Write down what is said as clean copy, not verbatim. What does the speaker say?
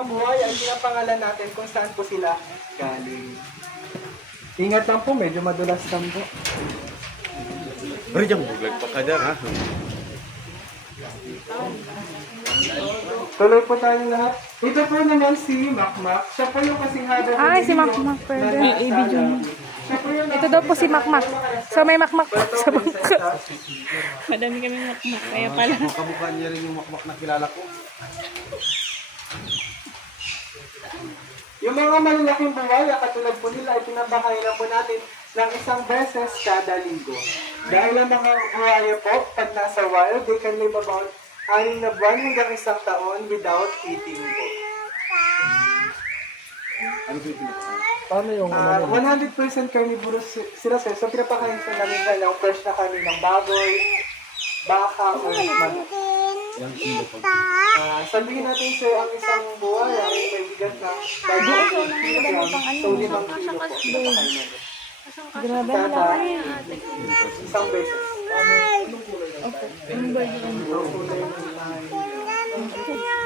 Mga buhay ay pinapangalan natin kung saan po sila galing. Ingat lang po, medyo madulas lang po. Bro, dyan buglag pa ka dyan, ha? Tuloy po tayo lahat. Ito po naman si Makmak. Siya po yung kasing hada. Ay, si Makmak, pwede. I-video mo. Ito daw po si Makmak. So may Makmak po sa bangko. Madami kami makmak, kaya pala. Kamukha niya rin yung makmak na kilala ko. Yung mga malalaking buwaya, katulad po nila, ay pinapakain po natin ng isang beses kada linggo. Dahil ang mga buwaya po, pag nasa wild, they can live about 6 na buwan hanggang 1 taon without eating po. Ano po yung pinaka? Paano yung 100% carnivorous sila sir. So pinapakain sa namin sa ng fresh na kanin ng baboy, baka, o manok. Ilang kilo pa? Sabihin natin sir, ang isang buhay ay may bigat na 5 kilograms. So 5 kilo po. Pinapakain namin. Grabe, Kada malaki. isang beses. Ano ba yun? Ang kulay ng